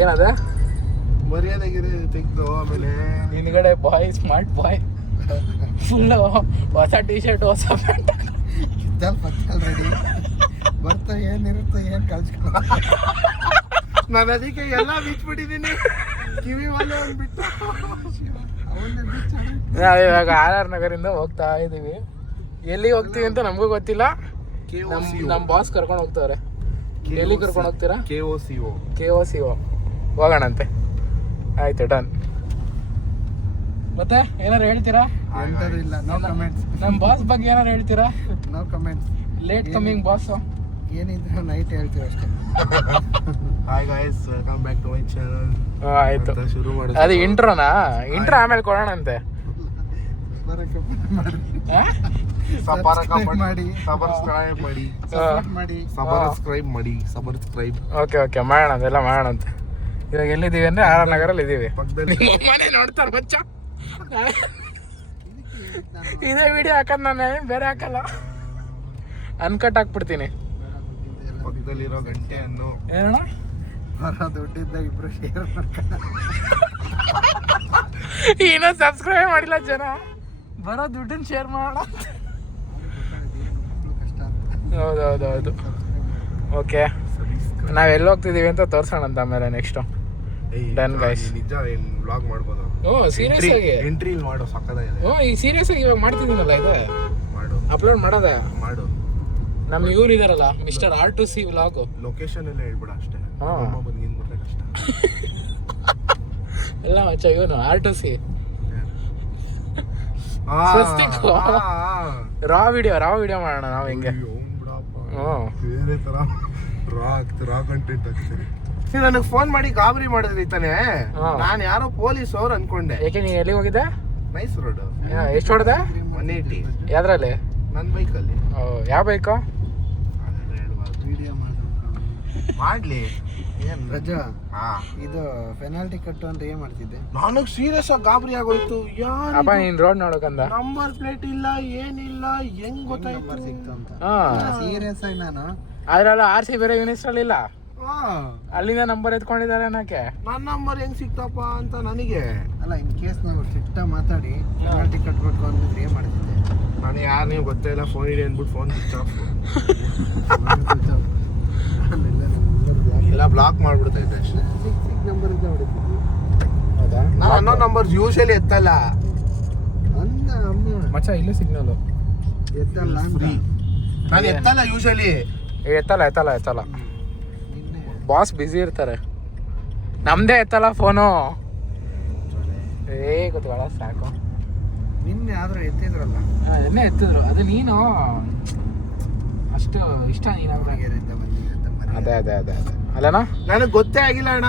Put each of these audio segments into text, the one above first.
ಏನದ ಮರ್ಯಾದೆಗಿರಿ ತೆಗ್ದು ಆಮೇಲೆ ಹಿಂದ್ಗಡೆ ಬಾಯ್ ಸ್ಮಾರ್ಟ್ ಬಾಯ್ ಫುಲ್ಲು ಹೊಸ ಟಿ ಶರ್ಟ್ ಹೊಸ ಪ್ಯಾಂಟ್ ರೆಡಿ ಬರ್ತಾ ಏನಿರುತ್ತೆ ಏನು ಕಳ್ಸ್ಕೊಳ್ಳೋ. ನಾನು ಅದಕ್ಕೆ ಎಲ್ಲ ಬಿಚ್ಬಿಟ್ಟಿದ್ದೀನಿ. ಕಿವಿ ಒಲೆ ಒಂದು ಬಿಟ್ಟು ಅವನ್ನೇ ಬಿಚ್ಚ. ನಾವಿವಾಗ RR ನಗರಿಂದ ಹೋಗ್ತಾ ಇದೀವಿ. ಎಲ್ಲಿಗೆ ಹೋಗ್ತೀವಿ ಅಂತ ನಮಗೂ ಗೊತ್ತಿಲ್ಲ. ನಮ್ಮ ಬಾಸ್ ಕರ್ಕೊಂಡು ಹೋಗ್ತಾರೆ. ಎಲ್ಲಿ ಕರ್ಕೊಂಡು ಹೋಗ್ತೀರಾ? KOCO ಹೋಗೋಣಂತೆ. ಆಯ್ತು, ಡನ್. ಮತ್ತೆ ಏನಾರು ಹೇಳ್ತೀರಾ? ಎಂಥದಿಲ್ಲ, ನೋ ಕಮೆಂಟ್ಸ್. ನಮ್ಮ ಬಾಸ್ ಬಗ್ಗೆ ಏನಾರು ಹೇಳ್ತೀರಾ? No comments. Late coming boss. ಏನಿದ್ರು ನೈಟ್ ಹೇಳ್ತೀವಿ ಅಷ್ಟೇ. Hi guys, welcome back to my channel. ಆಯ್ತು, ಶುರು ಮಾಡಿ. ಅದು ಇಂಟ್ರೋನಾ? ಇಂಟ್ರೋ ಆಮೇಲೆ ಕೊಡೋಣಂತೆ. ಸಬ್ಸ್ಕ್ರೈಬ್ ಮಾಡಿ. ಓಕೆ ಮಾಡೋಣ, ಅದೆಲ್ಲ ಮಾಡೋಣಂತೆ. ಇವಾಗ ಎಲ್ಲಿದ್ದೀವಿ ಅಂದ್ರೆ RR ನಗರಲ್ಲಿ ಇದ್ದೀವಿ. ಮನೆ ನೋಡ್ತಾರೆ ಮಚ್ಚ. ಇದೇ ವಿಡಿಯೋ ಹಾಕೋದು, ನಾನು ಬೇರೆ ಹಾಕಲ್ಲ. ಅನ್ಕಟ್ ಹಾಕ್ಬಿಡ್ತೀನಿ. ಪಕ್ಕದಲ್ಲಿರೋ ಗಂಟೆಯನ್ನು ಏನಣ್ಣ? ಬರೋ ದುಡ್ಡಿದ್ದ ಇಬ್ರು ಶೇರ್ ಮಾಡ್ಕೊಂಡು ಇನ್ನೂ ಸಬ್ಸ್ಕ್ರೈಬ್ ಮಾಡಿಲ್ಲ ಜನ. ಬರೋ ದುಡ್ಡನ್ನ ಶೇರ್ ಮಾಡೋಣ. ಹೌದು. ಓಕೆ, ನಾವೆಲ್ಲಿ ಹೋಗ್ತಿದ್ದೀವಿ ಅಂತ ತೋರ್ಸೋಣ ಅಂತ ಆಮೇಲೆ ನೆಕ್ಸ್ಟು. Done guys. ನಿಜ ಏನು ವ್ಲಾಗ್ ಮಾಡ್ಬೋದು? ಸೀರಿಯಸ್ ಆಗಿ ಎಂಟ್ರಿ ಮಾಡೋ ಸಕ್ಕದಾಗಿದೆ. ಈಗ ಸೀರಿಯಸ್ ಆಗಿ ಇವಾಗ ಮಾಡ್ತಿದ್ದೀನಲ್ಲ, ಇದು ಮಾಡು, ಅಪ್ಲೋಡ್ ಮಾಡೋದೆ. ಮಾಡು. ನಮ್ಮ ಇವ್ರು ಇದಾರಲ್ಲ, ಮಿಸ್ಟರ್ R2C ವ್ಲಾಗ್. ಲೊಕೇಶನ್ ಎಲ್ಲ ಹೇಳ್ಬಿಡ ಅಷ್ಟೇ. ಬಂದಿನ ಬರ್ತಾರೆ ಕಷ್ಟ ಎಲ್ಲ ಮಚ್ಚ. ಇವನು R2C ರಾ ವಿಡಿಯೋ ಮಾಡೋಣ ನಾವು ಹಿಂಗೆ. ಬೇರೆ ತರ ರಾ ಕಂಟೆಂಟ್ ಆಗ್ತದೆ. ನನಗೆ ಫೋನ್ ಮಾಡಿ ಗಾಬರಿ ಮಾಡಿದ್ರಿ ತಾನೆ. ನಾನು ಯಾರೋ ಪೊಲೀಸ್ ಅವ್ರು ಅನ್ಕೊಂಡೆ. ಯಾಕೆ ನೀನು ಎಲ್ಲಿಗೆ ಹೋಗಿದ್ದೆ? Nice road. ಎಷ್ಟು ಹೊಡೆದೆ? 180. ಯಾವ್ದ್ರಲ್ಲಿ? ನನ್ನ ಬೈಕಲ್ಲಿ. ಯಾವ ಬೈಕು? ವಿಡಿಯೋ ಮಾಡ್ಲಿ ಏನ್ ರಜಾ. ಇದು ಪೆನಾಲ್ಟಿ ಕಟ್ಟು ಅಂತ ಏನ್ ಮಾಡ್ತಿದ್ದೆ? ನನಗ್ ಸೀರಿಯಸ್ ಆಗಿ ಗಾಬರಿ ಆಗೋಯ್ತು. ಅಪ್ಪ ನೀನ್ ರೋಡ್ ನೋಡಕಂದ. ನಂಬರ್ ಪ್ಲೇಟ್ ಇಲ್ಲ, ಏನಿಲ್ಲ, ಹೆಂಗ್ ಗೊತ್ತಾಯ್ತು ಸಿಕ್ತು ಅಂತ. ಸೀರಿಯಸ್ ಆಗಿ ನಾನು ಅದ್ರಲ್ಲ RC ಬೇರೆ ಯೂನಿಸ್ಟ್ರಲ್ಲಿ ಅಲ್ಲಿಂದ ನಂಬರ್ ಎತ್ಕೊಂಡಿದ್ದಾರೆ ಅನ್ನಕ್ಕೆ. ನನ್ನ ನಂಬರ್ ಹೆಂಗ್ ಸಿಕ್ತಪ್ಪ ಅಂತ ನನಗೆ. ಅಲ್ಲ, ಇನ್ ಕೇಸ್ ನಾವು ಸಿಟ್ಟ ಮಾತಾಡಿ ಪೆನಾಲ್ಟಿ ಕಟ್ಬೇಕು ಅಂದಿದ್ರೆ ಏನ್ ಮಾಡ್ತಿದ್ದೆ? ನಾನು ಯಾರು ನೀವು ಗೊತ್ತೇ ಇಲ್ಲ, ಫೋನ್ ಇಡಿ ಅಂದ್ಬಿಟ್ಟು ಫೋನ್ ಸ್ವಿಚ್ ಆಫ್ ಎಲ್ಲ ಬ್ಲಾಕ್ ಮಾಡ್ಬಿಡ್ತಾ ಇದ್ದೆ ಅಷ್ಟೇ. ನಂಬರ್ ಇಂದ ಹೊಡಿತಿದ್ವಿ. ಹೌದಾ? ನಾನು ಅನ್ನೋ ನಂಬರ್ ಯೂಶಲಿ ಎತ್ತಲ್ಲ. ಅಂದ ಅಮ್ಮ ಮಚ್ಚ ಇಲ್ಲೂ ಸಿಗ್ನಲ್ ಎದ್ದಲ್ಲ ಅಂತ. ನಾನು ಎತ್ತಲ್ಲ ಯೂಶಲಿ. ಎತ್ತಲ್ಲ. ಬಾಸ್ ಬ್ಯುಸಿ ಇರ್ತಾರೆ. ನಮ್ದೇ ಎತ್ತಲ್ಲ ಫೋನು. ಗೊತ್ತಲ್ಲ, ಸಾಕು. ನಿನ್ನೆ ಆದ್ರೂ ಎತ್ತಿದ್ರಲ್ಲ. ಎನ್ನೇ ಎತ್ತಿದ್ರು. ಅದು ನೀನು ಅಷ್ಟು ಇಷ್ಟ ನೀನು. ಅದೇ ಅಲ್ಲಣ್ಣ, ನನಗೆ ಗೊತ್ತೇ ಆಗಿಲ್ಲ ಅಣ್ಣ.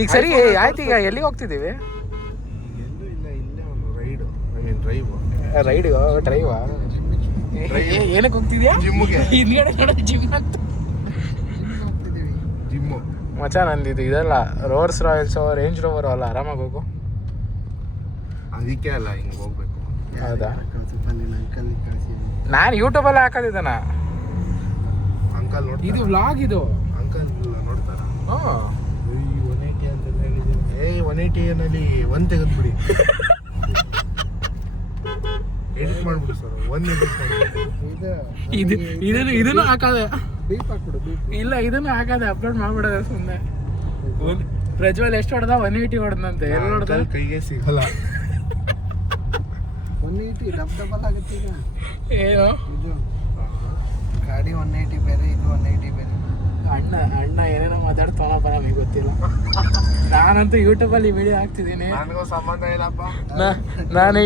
ಈಗ ಸರಿ ಆಯ್ತು. ಈಗ ಎಲ್ಲಿಗೆ ಹೋಗ್ತಿದ್ದೀವಿ? ಎಲ್ಲೂ ಇಲ್ಲ, ಇಲ್ಲೇ ಒಂದು ರೈಡು. ಡ್ರೈವಾ? ಏನಕ್ಕೆ ಹೋಗ್ತಿದ್ಯಾ? ಜಿಮ್ಗೆ. ಹಿಂದ್ಗಡೆ ನೋಡೋದು ಜಿಮ್ ಅಂತ. ಜಿಮ್ಮು ಮಚ್ಚ, ನಂದಿದ್ದು ಇದೆಲ್ಲ ರೋಲ್ಸ್ ರಾಯಲ್ಸು, ರೇಂಜ್ ರೋವರು ಅಲ್ಲ. ಆರಾಮಾಗಿ ಹೋಗು. ಅದಕ್ಕೆ ಅಲ್ಲ ಹಿಂಗೆ ಹೋಗ್ಬೇಕು. ಹೌದಾ? ಅಂಕಲ್ ಕಳಿಸಿ. ನಾನು ಯೂಟ್ಯೂಬಲ್ಲೇ ಹಾಕೋದಿದ್ದಾನ. ಅಂಕಲ್ ನೋಡ್ತಾರೆ. ಇದು ವ್ಲಾಗ್ ಇದು. ಅಂಕಲ್ ನೋಡ್ತಾರ. 180 ಅಂತ ಹೇಳಿದ್ದೀನಿ. 180 ನಲ್ಲಿ 1 ತೆಗೆದ್ಬಿಡಿ. ಎಡಿಟ್ ಮಾಡ್ಬಿಡಿ ಸರ್. 1 ಎಡಿಟ್ ಮಾಡಿ. ಇದನ್ನು ಹಾಕೋದೆ. Beep ಹಾಕ್ಬಿಡು, beep. ಇಲ್ಲ, ಇದನ್ನು ಹಾಕೋದೆ. ಅಪ್ಲೋಡ್ ಮಾಡ್ಬಿಡೋದು ಸುಮ್ಮನೆ. ಪ್ರಜ್ವಲ್ ಎಷ್ಟು ಹೊಡೆದ? 180 ಹೊಡೆದಂತೆ. ಎಲ್ಲಿ ಹೊಡೆದ? ಕೈಗೆ ಸಿಗಲ್ಲ. 180 ಡಬಲ್ ಆಗುತ್ತೆ ಈಗ. ಏನು ಇದು ಗಾಡಿ 180 ಬೇರೆ, ಇದು 180 ಬೇರೆ. ಅಣ್ಣ ಏನೇನೋ ಮಾತಾಡ್ತಾನಪ್ಪ, ನಮಗೆ ಗೊತ್ತಿಲ್ಲ. ನಾನಂತೂ ಯೂಟ್ಯೂಬಲ್ಲಿ ವಿಡಿಯೋ ಹಾಕ್ತಿದ್ದೀನಿ. ನನಗೂ ಸಂಬಂಧ ಇಲ್ಲಪ್ಪ. ನಾನು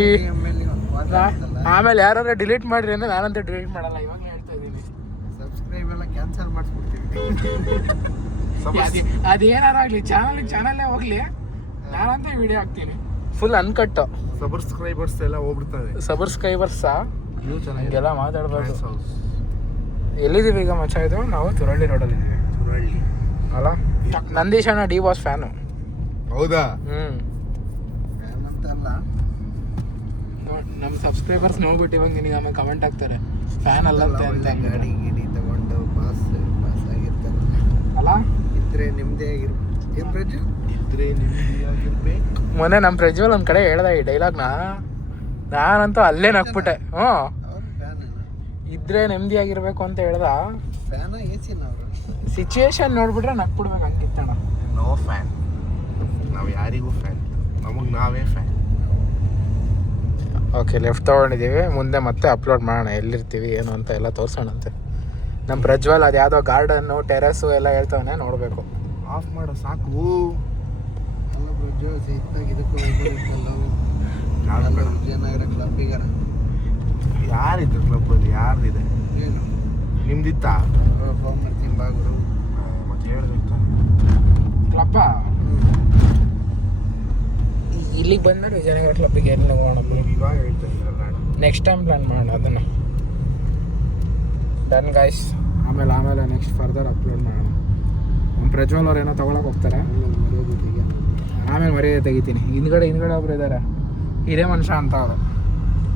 ಆಮೇಲೆ ಯಾರು ಡಿಲೀಟ್ ಮಾಡಿರಿ ಅಂದ್ರೆ ನಾನಂತೂ ಡಿಲೀಟ್ ಮಾಡಲ್ಲ. ಇವಾಗ ಹೇಳ್ತಾ ಇದ್ದೀನಿ, ಸಬ್ಸ್ಕ್ರೈಬ್ ಎಲ್ಲ ಕ್ಯಾನ್ಸಲ್ ಮಾಡಿಸ್ಬಿಡ್ತೀವಿ. ಅದೇನಾರಾಗಲಿ, ಚಾನಲ್ಲೇ ಹೋಗ್ಲಿ, ನಾನಂತೂ ವಿಡಿಯೋ ಹಾಕ್ತೀನಿ ಫುಲ್ ಅನ್ಕಟ್ಟು. ಸಬ್ಸ್ಕ್ರೈಬರ್ಸ್ ಎಲ್ಲ ಹೋಗ್ಬಿಡ್ತವೆ. ಸಬ್ಸ್ಕ್ರೈಬರ್ಸಾ? ಹಂಗೆಲ್ಲ ಮಾತಾಡ್ಬಾರ್ದು. ಎಲ್ಲಿದ್ದೀವಿ ಈಗ ಮಚ್ಚ? ಇದು ನಾವು ತುರಳ್ಳಿ ರೋಡಲ್ಲಿ ಇದ್ದೀವಿ ಅಲ್ಲ? ನಂದೀಶ್ ಅಣ್ಣ ಡಿ ಬಾಸ್ ಫ್ಯಾನು. ಹೌದಾ? ಅಂತಲ್ಲ, ನಮ್ಮ ಸಬ್ಸ್ಕ್ರೈಬರ್ಸ್ ನೋಡ್ಬಿಟ್ಟು ಇವಾಗ ನಿನಗೆ ಆಮೇಲೆ ಕಮೆಂಟ್ ಹಾಕ್ತಾರೆ ಫ್ಯಾನ್ ಅಲ್ಲ ಅಂತ. ಗಾಡಿ ಗಿಡಿ ತಗೊಂಡು ಪಾಸ್ ಆಗಿರ್ತಾರೆ ಅಲ್ಲ? ಇದ್ರೆ ನಿಮ್ಮದೇ ಏನ್ ಬ್ರಿಡ್ಜ್ ಇದ್ರೆ ನೆಮ್ಮದಿಯಾಗಿರ್ಬೇಕು. ಮೊನ್ನೆ ನಮ್ಮ ಪ್ರಜ್ವಲ್ ಒಂದ್ ಕಡೆ ಹೇಳ್ದ ಈ ಡೈಲಾಗ್ನ, ನಾನಂತೂ ಅಲ್ಲೇ ನಕ್ಬಿಟ್ಟೆ. ಅವ್ರ ಫ್ಯಾನ್ ಇದ್ರೆ ನೆಮ್ಮದಿಯಾಗಿರ್ಬೇಕು ಅಂತ ಹೇಳ್ದ. ಫ್ಯಾನ ಎಸಿನ ಅವರು ಸಿಚುವೇಶನ್ ನೋಡ್ಬಿಟ್ರೆ ನಕ್ಬಿಡ್ಬೇಕು ಹಂಗಿತ್ತಣ್ಣ. ನೋ ಫ್ಯಾನ್, ನಾವು ಯಾರಿಗೂ ಫ್ಯಾನ್, ನಮಗೆ ನಾವೇ ಫ್ಯಾನ್. ಓಕೆ, ಲೆಫ್ಟ್ ತೊಗೊಂಡಿದ್ದೀವಿ. ಮುಂದೆ ಮತ್ತೆ ಅಪ್ಲೋಡ್ ಮಾಡೋಣ ಎಲ್ಲಿರ್ತೀವಿ ಏನು ಅಂತ ಎಲ್ಲ ತೋರಿಸೋಣಂತೆ. ನಮ್ಮ ಪ್ರಜ್ವಲ್ ಅದು ಯಾವುದೋ ಗಾರ್ಡನ್ನು ಟೆರೆಸು ಎಲ್ಲ ಹೇಳ್ತಾವನೆ, ನೋಡಬೇಕು. ಆಫ್ ಮಾಡೋ ಸಾಕು. ಅಲ್ಲ ಬ್ರಿಡ್ಜ್ ಸಹಿತಾಗಿ ಇದಕ್ಕೂ ಹೋಗ್ಬೋದಿತ್ತಲ್ಲ ವಿಜಯನಗರ ಕ್ಲಬ್ಬಿಗಾರ. ಯಾರಿದ್ರು ಕ್ಲಬ್ಬಲ್ಲಿ? ಯಾರ್ದಿದೆ? ಏನು ನಿಮ್ದಿತ್ತಾ? ಫೋನ್ ಮಾಡ್ತೀನಿ ಬಾಗುರು. ಮತ್ತೆ ಹೇಳ್ಬೇಕು. ಕ್ಲಬ್ಬ ಇಲ್ಲಿಗೆ ಬಂದ್ಮೇಲೆ ವಿಜಯನಗರ ಕ್ಲಬ್ಬಿಗೆ ಎಲ್ಲಿ ಹೋಗೋಣ? ಇವಾಗ ಹೇಳ್ತಾ ಇದ್ರಲ್ಲ, ನೆಕ್ಸ್ಟ್ ಟೈಮ್ ಪ್ಲಾನ್ ಮಾಡೋಣ ಅದನ್ನು. Done guys. ಆಮೇಲೆ ನೆಕ್ಸ್ಟ್ ಫರ್ದರ್ ಅಪ್ಲೋಡ್ ಮಾಡೋಣ. ನಮ್ಮ ಪ್ರಜ್ವಲ್ ಅವ್ರು ಏನೋ ತೊಗೊಳಕ್ಕೆ ಹೋಗ್ತಾರೆ, ಆಮೇಲೆ ಮರ್ಯಾದೆ ತೆಗಿತೀನಿ. ಹಿಂದ್ಗಡೆ ಒಬ್ರು ಇದ್ದಾರೆ, ಹಿರೇ ಮನುಷ್ಯ ಅಂತ ಅವರು,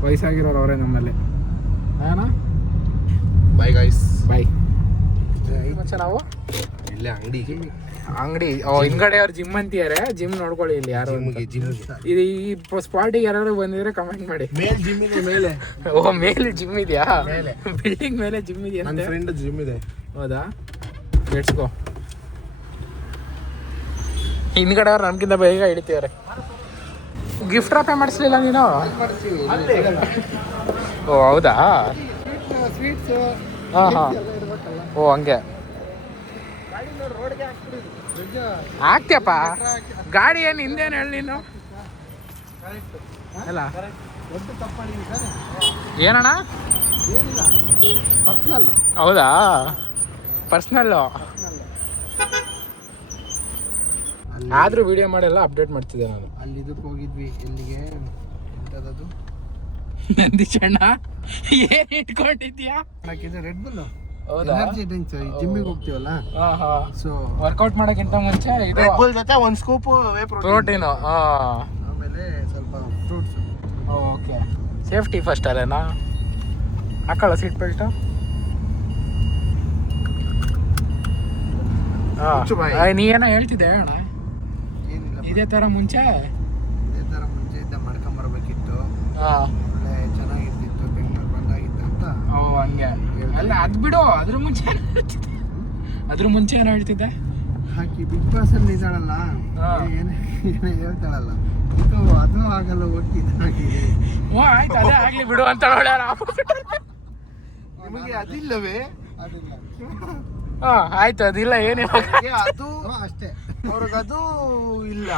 ವಯಸ್ಸಾಗಿರೋರು ಅವರೇ ನಮ್ಮಲ್ಲಿ. ಹಾಂ, ಬೈ ಗೈಸ್. ಬಾಯ್. ಮಚ್ಚ ನಾವು ಇಲ್ಲೇ ಅಂಗಡಿ ಹಿಂದ್ಗಡೆ ಅವ್ರು ಜಿಮ್ ಅಂತಿದ್ದಾರೆ. ಜಿಮ್ ನೋಡ್ಕೊಳ್ಳಿ ಇಲ್ಲಿ ಯಾರು. ಇದು ಈ ಸ್ಪಾಟಿಗೆ ಯಾರು ಬಂದಿದ್ರೆ ಕಮೆಂಟ್ ಮಾಡಿ. ಜಿಮ್ ಇದೆ ಮೇಲೆ. ಮೇಲೆ ಜಿಮ್ ಇದೆಯಾ? ಬಿಲ್ಡಿಂಗ್ ಮೇಲೆ ಜಿಮ್ ಇದೆಯಾ? ನನ್ನ ಫ್ರೆಂಡ್ ಜಿಮ್ ಇದೆ. ಹೌದಾ? ಲೆಟ್ಸ್ಗೋ. ಹಿಂದ್ಗಡೆ ಅವ್ರು ನಮ್ಗಿಂತ ಬೇಗ ಹಿಡಿತಿದ್ದಾರೆ. ಗಿಫ್ಟ್ ರಾಪೇ ಮಾಡಿಸ್ಲಿಲ್ಲ ನೀನು? ಓ ಹೌದಾ? ಸ್ವೀಟ್ಸು ಹಾಂ. ಓ ಹಂಗೆ ಆಗ್ತೀಯಪ್ಪ. ಗಾಡಿ ಏನು ಹಿಂದೇನು ಹೇಳಿ ನೀನು ಅಲ್ಲ? ಏನಣ್ಣ? ಏನಿಲ್ಲ, ಪರ್ಸ್ನಲ್. ಹೌದಾ? ಪರ್ಸ್ನಲ್ಲು ಆದರೂ ವಿಡಿಯೋ ಮಾಡೆಲ್ಲ ಅಪ್ಡೇಟ್ ಮಾಡ್ತಿದ್ದೆ ನಾನು. ಅಲ್ಲಿ ಇದಕ್ಕೆ ಹೋಗಿದ್ವಿ, ಎಲ್ಲಿಗೆ ಎಂಥದ್ದು ನಂದೀಶಣ್ಣ ಏನು ಇಟ್ಕೊಂಡಿದ್ಯಾ? ಇದು ರೆಡ್ ಬುಲ್. ಹೌದಾ? Energy drinks. ಜಿಮ್ಮಿಗೆ ಹೋಗ್ತೀವಲ್ಲ, ಸೊ ವರ್ಕೌಟ್ ಮಾಡೋಕ್ಕಿಂತ ಮುಂಚೆ ಇದು ಜೊತೆ ಒಂದು ಸ್ಕೂಪ್ ಪ್ರೋಟೀನು. ಆಮೇಲೆ ಸ್ವಲ್ಪ ಫ್ರೂಟ್ಸ್. ಓಕೆ, ಸೇಫ್ಟಿ ಫಸ್ಟ್ ಅಲ್ಲೇನಾ? ಹಾಕೊಳ್ಳೋ ಸೀಟ್ ಬೆಲ್ಟು. ನೀ ಏನೋ ಹೇಳ್ತಿದ್ದೆ ಅಣ್ಣ. ಏನಿಲ್ಲ, ಇದೇ ಥರ ಮುಂಚೆ ಇದ್ದ ಮಾಡ್ಕೊಂಬರ್ಬೇಕಿತ್ತು. ಹಾಂ, ಒಳ್ಳೆ ಚೆನ್ನಾಗಿರ್ತಿತ್ತು, ಬೆಂಗಳೂರು ಬಂದಾಗಿತ್ತು ಅಂತ. ಓ ಹಂಗೆ. ಅಲ್ಲ ಅದು ಬಿಡು, ಅದ್ರ ಮುಂಚೆ ಏನೋ ಹೇಳ್ತಿದ್ದೆ. ಹಾಕಿ ಬಿಗ್ ಬಾಸ್ ಅಲ್ಲಿ ಇದ್ದಾಳಲ್ಲ, ಏನೇ ಹೇಳ್ತಾಳಲ್ಲ, ಇದು ಅದು ಆಗಲ್ಲ, ಒಟ್ಟು ಇದಾಗಿದೆ. ಓ ಆಯ್ತು, ಅದೇ ಆಗ್ಲಿ ಬಿಡು ಅಂತ ನಿಮಗೆ ಅದಿಲ್ಲವೇ? ಅದಿಲ್ಲ. ಹಾಂ ಆಯ್ತು, ಅದಿಲ್ಲ ಏನು ಅದು ಅಷ್ಟೇ, ಅವ್ರಿಗೆ ಅದು ಇಲ್ಲ.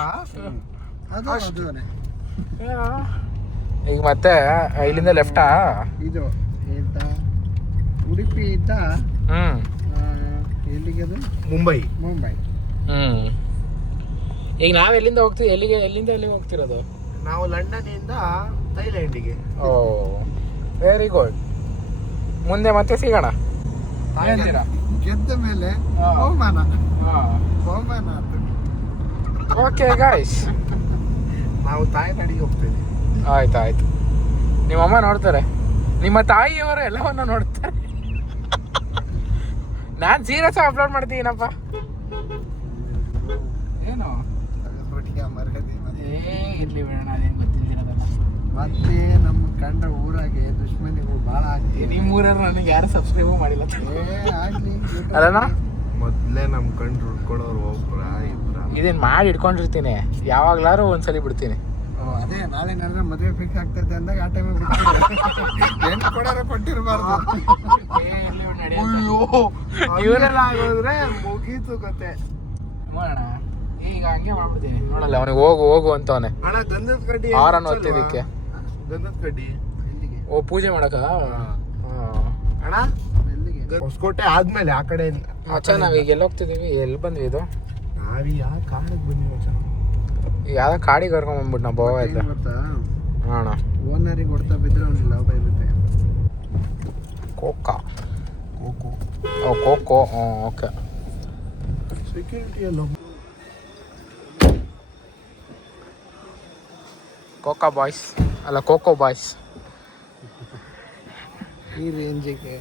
ಅದು ಅದುನೇ. ಈಗ ಮತ್ತೆ ಇಲ್ಲಿಂದ ಲೆಫ್ಟಾ? ಇದು ಎಂತ ಉಡುಪಿಯಿಂದ ಎಲ್ಲಿಗೆ? ಅದು ಮುಂಬೈ. ಈಗ ನಾವ್ ಎಲ್ಲಿಂದ ಹೋಗ್ತೀವಿ? ಎಲ್ಲಿಂದ ಹೋಗ್ತಿರೋದು ನಾವು? ಲಂಡನ್ ಇಂದ ಥೈಲ್ಯಾಂಡಿಗೆ. ಓ ವೆರಿ ಗುಡ್. ಮುಂದೆ ಮತ್ತೆ ಸಿಗೋಣ. ಗೆದ್ದ ಮೇಲೆ ಬಹುಮಾನ. ಓಕೆ ಗಾಯ್ಸ್, ನಾವು ತಾಯ್ನಾಡಿಗೆ ಹೋಗ್ತೇವೆ. ಆಯ್ತು. ನಿಮ್ಮಮ್ಮ ನೋಡ್ತಾರೆ, ನಿಮ್ಮ ತಾಯಿಯವರು ಎಲ್ಲವನ್ನ ನೋಡ್ತಾರೆ. ನಾನು ಸೀರಿಯಸ್ ಅಪ್ಲೋಡ್ ಮಾಡ್ತೀನಪ್ಪ. ಏನು ಇರ್ಲಿ ಬಿಡೋಣ, ಅದೇನು ಗೊತ್ತಿಲ್ದಿರೋದಲ್ಲ. ಮತ್ತೆ ನಮ್ಮ ಕಂಡ ಊರಾಗೆ ದುಶ್ಮನಿಗಳು ಭಾಳ ಆಗ್ತೀವಿ. ನಿಮ್ಮ ಊರಲ್ಲಿ ನನಗೆ ಯಾರು ಸಬ್ಸ್ಕ್ರೈಬ್ ಮಾಡಿಲ್ಲ ಆಗ್ಲಿ ಅಲ್ಲಣ್ಣ. ಮೊದಲೇ ನಮ್ಮ ಕಂಡು ಹುಡ್ಕೊಡೋರು ಒಬ್ಬರ ಇಬ್ಬರ. ಇದನ್ನ ಮಾಡಿ ಇಟ್ಕೊಂಡಿರ್ತೀನಿ, ಯಾವಾಗ್ಲಾರು ಒಂದ್ಸಲಿ ಬಿಡ್ತೀನಿ. ಅದೇ ನಾಳೆ ನನ್ನ ಮದುವೆ ಫಿಕ್ಸ್ ಆಗ್ತೈತೆ ಅಂದಾಗ ಆ ಟೈಮಿಗೆ ಹೆಣ್ಣು ಕೊಡೋರು ಕೊಟ್ಟಿರಬಾರ್ದು. ಇವರೆಲ್ಲ ಆಗೋದ್ರೆ ಮುಗೀತು ಕತೆ. ನೋಡೋಣ, ಈಗ ಹಂಗೆ ಮಾಡ್ಬಿಡ್ತೀನಿ. ನೋಡಲ್ಲ ಅವನಿಗೆ ಹೋಗು ಅಂತವನೆ. ಅಣ್ಣ ಗಂಧದ ಕಡ್ಡಿ ಆರನ್ನು ಹೊತ್ತಿದ್ದಕ್ಕೆ. ಗಂಧದ ಕಡ್ಡಿ ಎಲ್ಲಿಗೆ? ಪೂಜೆ ಮಾಡಕ ಅಣ್ಣ? ಎಲ್ಲಿಗೆ? ಹೊಸಕೋಟೆ ಆದ್ಮೇಲೆ ಆ ಕಡೆ. ಮಚ್ಚ ನಾವೀಗ ಎಲ್ಲಿ ಹೋಗ್ತಿದೀವಿ? ಎಲ್ಲಿ ಬಂದ್ವಿ? ಇದು ನಾವೀ ಯಾವ ಕಾಡಿಗೆ ಬಂದ್ವಿ ಮಚ್ಚ? ಯಾವ್ದೋ ಕಾಡಿಗೆ ಕರ್ಕೊಂಡ್ ಬಂದ್ಬಿಟ್ಟು ನಾವು ಬೋವಾ ಇಲ್ಲ ಅಣ್ಣ. ಓನರಿಗೆ ಹೊಡ್ತಾ ಬಿದ್ರೆ ಅವ್ನಿಗೆ ಲಾಭ ಇರುತ್ತೆ. Coca cocoa okay. ಸೆಕ್ಯೂರಿಟಿ ಎಲ್ಲ ಕೋಕಾ ಬಾಯ್ಸ್ ಅಲ್ಲ, ಕೋಕೋ ಬಾಯ್ಸ್. ಈ ರೇಂಜಿಗೆ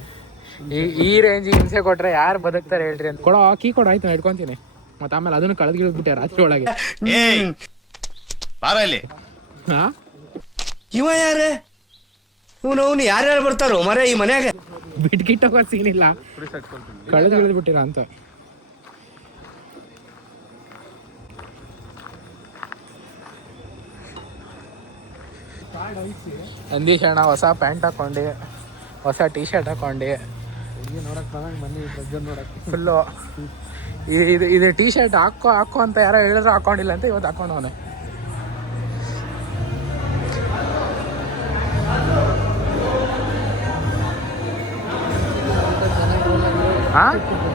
ಈ ರೇಂಜಿಗೆ ಹಿಂಸೆ ಕೊಟ್ರೆ ಯಾರು ಬದುಕ್ತಾರೆ ಹೇಳ್ರಿ ಅಂತ. ಕೀ ಕೊಡು, ಆಯ್ತು ನಾನು ಇಟ್ಕೊತೀನಿ. ಮತ್ತೆ ಆಮೇಲೆ ಅದನ್ನು ಕಳೆದ್ಗಿಳ್ಬಿಟ್ಟೆ ರಾತ್ರಿ ಒಳಗೆ. ಹಾ ಇವ ಯಾರೇ ಇವನು ಯಾರ್ಯಾರು ಬರ್ತಾರೋ ಮರ ಈ ಮನ್ಯಾಗ ಬಿಟ್ಗಿಟ್ಟೋಗೋ ಸೀನಿಲ್ಲ, ಕಳೆದ್ಗಿಳ್ಬಿಟ್ಟಿರ ಅಂತ. ನಂದೀಶ್ ಅಣ್ಣ ಹೊಸ ಪ್ಯಾಂಟ್ ಹಾಕೊಂಡು ಹೊಸ ಟೀ ಶರ್ಟ್ ಹಾಕೊಂಡು ಫುಲ್ಲು ಇದು ಟೀ ಶರ್ಟ್ ಹಾಕೋ ಅಂತ ಯಾರೋ ಹೇಳಿದ್ರು ಹಾಕೊಂಡಿಲ್ಲ ಅಂತ ಇವತ್ತು ಹಾಕೊಂಡವನೆ. ಹಾಂ